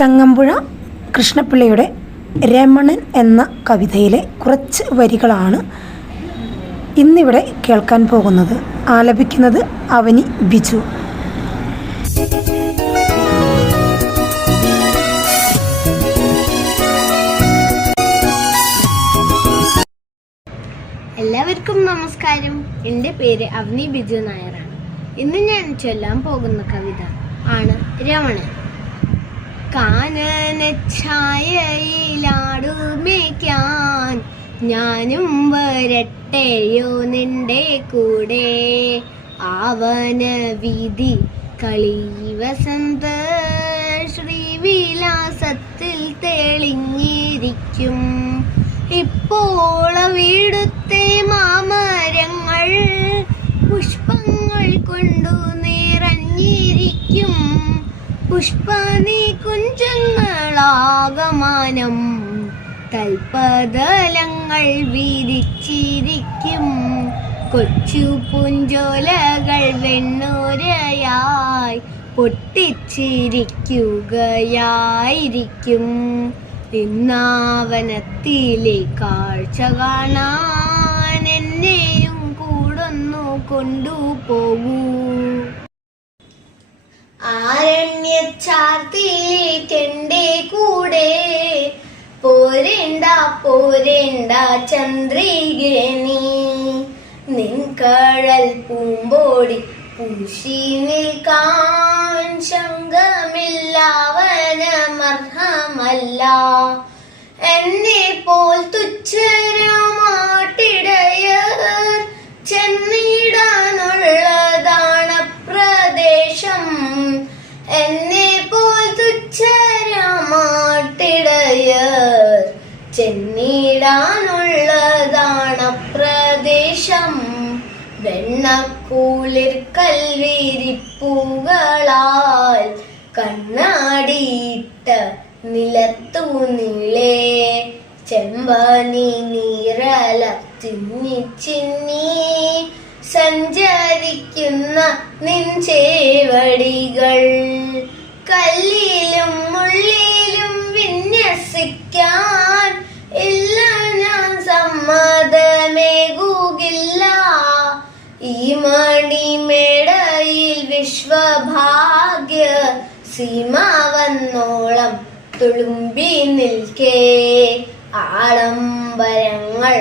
ചങ്ങമ്പുഴ കൃഷ്ണപിള്ളയുടെ രമണൻ എന്ന കവിതയിലെ കുറച്ച് വരികളാണ് ഇന്നിവിടെ കേൾക്കാൻ പോകുന്നത്. ആലപിക്കുന്നത് അവനി ബിജു. എല്ലാവർക്കും നമസ്കാരം. എന്റെ പേര് അവനി ബിജു നായരാണ്. ഇന്ന് ഞാൻ ചൊല്ലാൻ പോകുന്ന കവിത ആണ് രമണൻ. കാനനഛായയിലാടുമേക്കാൻ ഞാനും വരട്ടെയോ നിന്റെ കൂടെ? ആവന വിധി കളി വസന്ത ശ്രീവിലാസത്തിൽ തെളിഞ്ഞിരിക്കും. ഇപ്പോൾ വീടുത്തെ മാമരങ്ങൾ പുഷ്പങ്ങൾ കൊണ്ടു നിറഞ്ഞിരിക്കും. പുഷ്പനി കുഞ്ചങ്ങളാകമാനം തൽപതലങ്ങൾ വിരിച്ചിരിക്കും. കൊച്ചു പുഞ്ചോലകൾ വെണ്ണൂരയായി പൊട്ടിച്ചിരിക്കുകയായിരിക്കും. ഇന്നാവനത്തിലെ കാഴ്ച കാണാൻ എന്നെയും കൂടൊന്നു കൊണ്ടുപോകൂ. ആരണ്യച്ചാർത്തിയിട്ടെന്റെ കൂടെ. പോരേണ്ട പോരേണ്ട ചന്ദ്രികനി നിൻകഴൽ പൂമ്പോടി പൂശി നിൽക്കാൻ ശങ്കമില്ലവനമർഹമല്ല എന്നെ പോൽ തുച്ഛരമാട്ടിടയർ ചെന്നിടാനുള്ളതാണ് പ്രദേശം. എന്നെ പോൽ തുച്ഛരമാട്ടിടയർ ചെന്നിടാനുള്ളതാണ് പ്രദേശം. വെണ്ണക്കൂളിർ കൽവിരിപ്പുകളാൽ കണ്ണാടിയിട്ട നിലത്തു നീളേ. ചെമ്പനി നീരല തിന്നി ചിന്നി സഞ്ചരിക്കുന്ന നിൻ ചേവടികൾ കല്ലിലും മുള്ളിലും വിന്യസിക്കാൻ ഇല്ല ഞാൻ സമ്മതമേകൂകില്ല. ഈ മണിമേടയിൽ വിശ്വഭാഗ്യ സീമ വന്നോളം തുളുമ്പി നിൽക്കേ. ആളംബരങ്ങൾ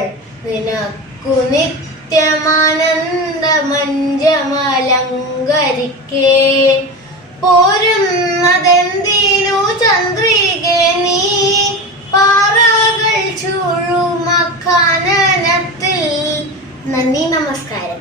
നിനക്കു നിത്യമാനന്ദമഞ്ചമലങ്കരിക്കേ പോരുന്നതെന്തിനു നന്ദി നമസ്കാരം